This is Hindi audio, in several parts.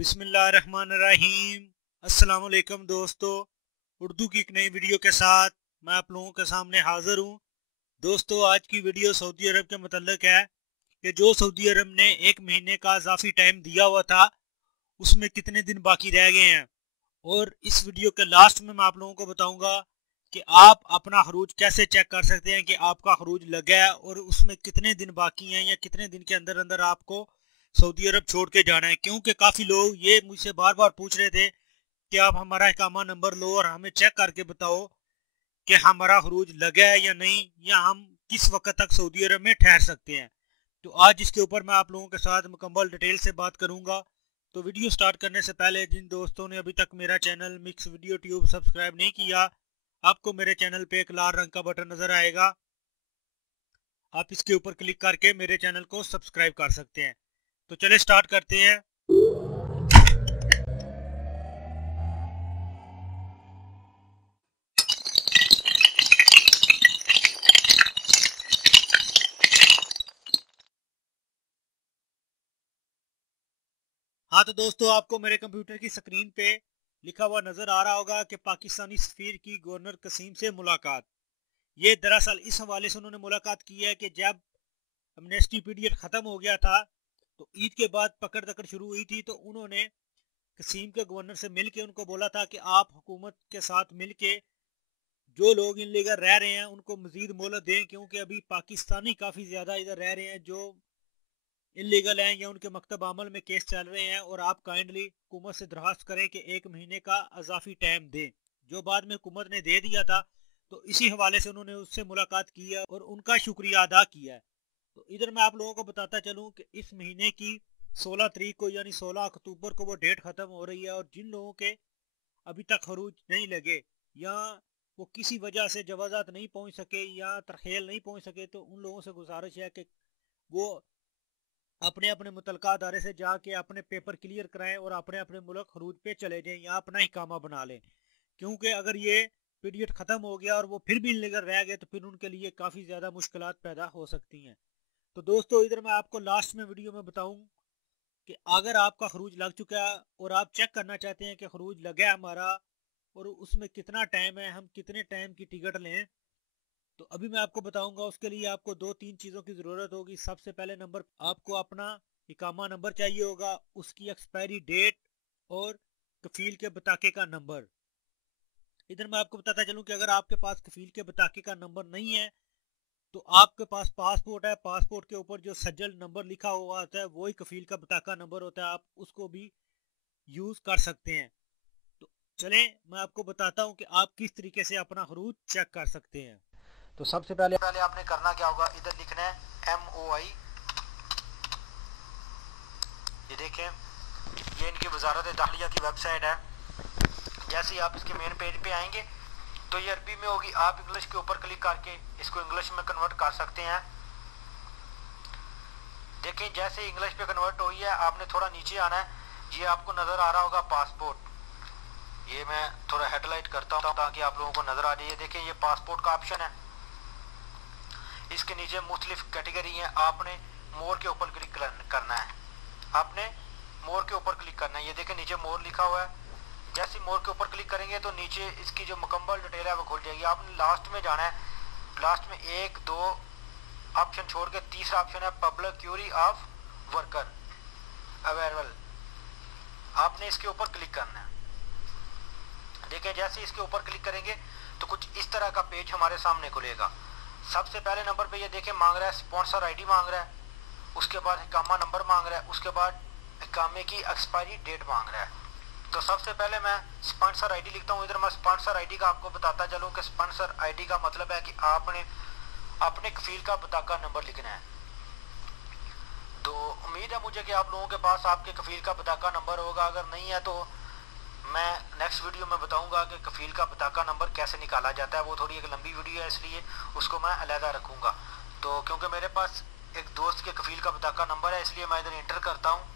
बिस्मिल्लाहिर्रहमानिर्रहीम। अस्सलाम वालेकुम दोस्तों, उर्दू की एक नई वीडियो के साथ मैं आप लोगों के सामने हाजिर हूँ। दोस्तों, आज की वीडियो सऊदी अरब के मुतल्लिक है कि जो सऊदी अरब ने 1 महीने का इजाफी टाइम दिया हुआ था उसमें कितने दिन बाकी रह गए हैं। और इस वीडियो के लास्ट में मैं आप लोगों को बताऊंगा कि आप अपना खरूज कैसे चेक कर सकते हैं कि आपका खरूज लगा है और उसमें कितने दिन बाकी हैं या कितने दिन के अंदर अंदर आपको सऊदी अरब छोड़ के जाना है। क्योंकि काफ़ी लोग ये मुझसे बार बार पूछ रहे थे कि आप हमारा इकामा नंबर लो और हमें चेक करके बताओ कि हमारा खरूज लगा है या नहीं, या हम किस वक्त तक सऊदी अरब में ठहर सकते हैं। तो आज इसके ऊपर मैं आप लोगों के साथ मुकम्मल डिटेल से बात करूंगा। तो वीडियो स्टार्ट करने से पहले जिन दोस्तों ने अभी तक मेरा channel mix video tube subscribe नहीं किया, आपको मेरे चैनल पे एक लाल रंग का बटन नजर आएगा, आप इसके ऊपर क्लिक करके मेरे चैनल को सब्सक्राइब कर सकते हैं। तो चले स्टार्ट करते हैं। हाँ तो दोस्तों, आपको मेरे कंप्यूटर की स्क्रीन पे लिखा हुआ नजर आ रहा होगा कि पाकिस्तानी सफीर की गवर्नर कसीम से मुलाकात। ये दरअसल इस हवाले से उन्होंने मुलाकात की है कि जब अमनेस्टी पीरियड खत्म हो गया था तो ईद के बाद पकड़ दकड़ शुरू हुई थी, तो उन्होंने कसीम के गवर्नर से मिल के उनको बोला था कि आप हुकूमत के साथ मिल के जो लोग इनलीगल रह रहे हैं उनको मजीद मोहलत दें, क्योंकि अभी पाकिस्तानी काफ़ी ज़्यादा इधर रह रहे हैं जो इलीगल हैं या उनके मकतब अमल में केस चल रहे हैं। और आप काइंडली हुकूमत से दरख्वास्त करें कि 1 महीने का अजाफी टाइम दें, जो बाद में हुकूमत ने दे दिया था। तो इसी हवाले से उन्होंने उससे मुलाकात की है और उनका शुक्रिया अदा किया है। तो इधर मैं आप लोगों को बताता चलूँ कि इस महीने की 16 तारीख को यानी 16 अक्टूबर को वो डेट ख़त्म हो रही है। और जिन लोगों के अभी तक खरूज नहीं लगे या वो किसी वजह से जवाजात नहीं पहुंच सके या तरखेल नहीं पहुंच सके, तो उन लोगों से गुजारिश है कि वो अपने अपने मुतलका अदारे से जाके अपने पेपर क्लियर कराएं और अपने अपने मुल्क खरूज पे चले जाएं या अपना इकामा बना लें। क्योंकि अगर ये पीरियड ख़त्म हो गया और वो फिर भी इल्लीगल रह गए तो फिर उनके लिए काफ़ी ज़्यादा मुश्किलात पैदा हो सकती हैं। तो दोस्तों, इधर मैं आपको लास्ट में वीडियो में बताऊं कि अगर आपका खरूज लग चुका है और आप चेक करना चाहते हैं कि खरूज लगा है हमारा और उसमें कितना टाइम है, हम कितने टाइम की टिकट लें, तो अभी मैं आपको बताऊंगा। उसके लिए आपको 2-3 चीज़ों की ज़रूरत होगी। सबसे पहले नंबर आपको अपना इकामा नंबर चाहिए होगा, उसकी एक्सपायरी डेट और कफील के बताके का नंबर। इधर मैं आपको बताता चलूं कि अगर आपके पास कफील के बताके का नंबर नहीं है तो आपके पास पासपोर्ट है, पासपोर्ट के ऊपर जो सज्जल नंबर लिखा हुआ होता है वही कफील का बताका नंबर होता है, आप उसको भी यूज कर सकते हैं। तो चलें मैं आपको बताता हूं कि आप किस तरीके से अपना खरूज चेक कर सकते हैं। तो सबसे पहले आपने करना क्या होगा, इधर लिखना है MOI। ये देखें, ये इनकी वजारत दाखिला की वेबसाइट है। जैसे ही आप इसके मेन पेज पे आएंगे तो ये अरबी में होगी, आप इंग्लिश के ऊपर क्लिक करके इसको इंग्लिश में कन्वर्ट कर सकते हैं। देखिए, जैसे इंग्लिश पे कन्वर्ट हुई है आपने थोड़ा नीचे आना है, ये आपको नज़र आ रहा होगा पासपोर्ट। ये मैं थोड़ा हेडलाइट करता हूँ ताकि आप लोगों को नज़र आ जाए। देखिए, ये पासपोर्ट का ऑप्शन है, इसके नीचे मुख्तलिफ कैटेगरी है, आपने मोर के ऊपर क्लिक करना है। आपने मोर के ऊपर क्लिक करना है, ये देखें नीचे मोर लिखा हुआ है। जैसे मोर के ऊपर क्लिक करेंगे तो नीचे इसकी जो मुकम्मल डिटेल है वो खुल जाएगी। आपने लास्ट में जाना है, लास्ट में 1-2 ऑप्शन छोड़ के तीसरा ऑप्शन है public query of worker available, आपने इसके ऊपर क्लिक करना है। देखिए, जैसे इसके ऊपर क्लिक करेंगे तो कुछ इस तरह का पेज हमारे सामने खुलेगा। सबसे पहले नंबर पे ये देखें मांग रहा है स्पॉन्सर आईडी मांग रहा है, उसके बाद इकामा नंबर मांग रहा है, उसके बाद इकामे की एक्सपायरी डेट मांग रहा है। तो सबसे पहले मैं स्पॉन्सर आईडी लिखता हूँ। इधर मैं स्पॉन्सर आईडी का आपको बताता चलूँ कि स्पॉन्सर आईडी का मतलब है कि आपने अपने कफील का बताका नंबर लिखना है। तो उम्मीद है मुझे कि आप लोगों के पास आपके कफील का बताका नंबर होगा। अगर नहीं है तो मैं नेक्स्ट वीडियो में बताऊंगा कि कफील का बताका नंबर कैसे निकाला जाता है। वो थोड़ी एक लंबी वीडियो है इसलिए उसको मैं अलहदा रखूंगा। तो क्योंकि मेरे पास एक दोस्त के कफील का बताका नंबर है इसलिए मैं इधर इंटर करता हूँ।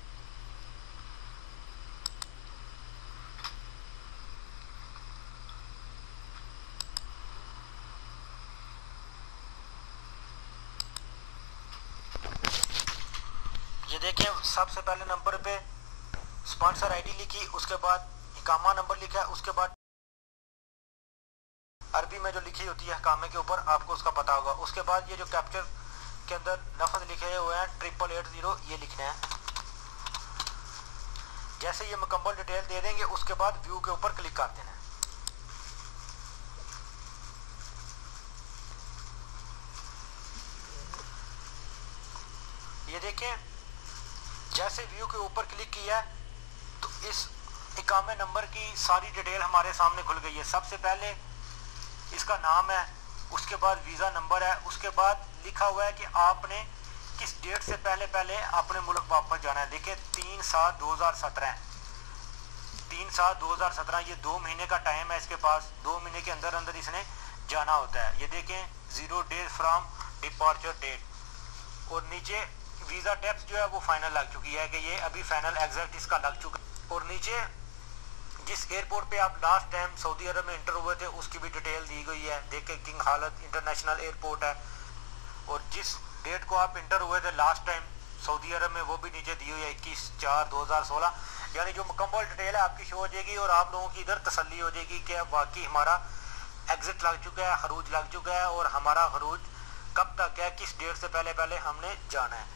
ये देखिए, सबसे पहले नंबर पे स्पॉन्सर आईडी लिखी, उसके बाद इकामा नंबर लिखा है, उसके बाद अरबी में जो लिखी होती है इकामे के ऊपर आपको उसका पता होगा। उसके बाद ये जो कैप्चर के अंदर लफ्ज लिखे हुए हैं 8880 ये लिखना है। जैसे ये मुकम्मल डिटेल दे देंगे उसके बाद व्यू के ऊपर क्लिक कर देना है। ये देखें, जैसे व्यू के ऊपर क्लिक किया तो इस इकामे नंबर की सारी डिटेल हमारे सामने खुल गई है। सबसे पहले इसका नाम है, उसके बाद वीज़ा नंबर है, उसके बाद लिखा हुआ है कि आपने किस डेट से पहले पहले अपने मुल्क वापस जाना है। देखिए 3/7/2017, 3/7/2017 ये 2 महीने का टाइम है इसके पास। 2 महीने के अंदर अंदर इसने जाना होता है। ये देखें 0 डेज फ्रॉम डिपार्चर डेट, और नीचे वीज़ा टैक्स जो है वो फाइनल लग चुकी है कि ये अभी फाइनल एग्जैक्ट इसका लग चुका है। और नीचे जिस एयरपोर्ट पे आप लास्ट टाइम सऊदी अरब में इंटर हुए थे उसकी भी डिटेल दी गई है। देखिए किंग खालिद इंटरनेशनल एयरपोर्ट है, और जिस डेट को आप इंटर हुए थे लास्ट टाइम सऊदी अरब में वो भी नीचे दी हुई है 21/4/2016। यानी जो मुकम्मल डिटेल है आपकी शो हो जाएगी और आप लोगों की इधर तसल्ली हो जाएगी कि अब वाकई हमारा एग्जिट लग चुका है, खरूज लग चुका है, और हमारा खरूज कब तक है, किस डेट से पहले पहले हमने जाना है।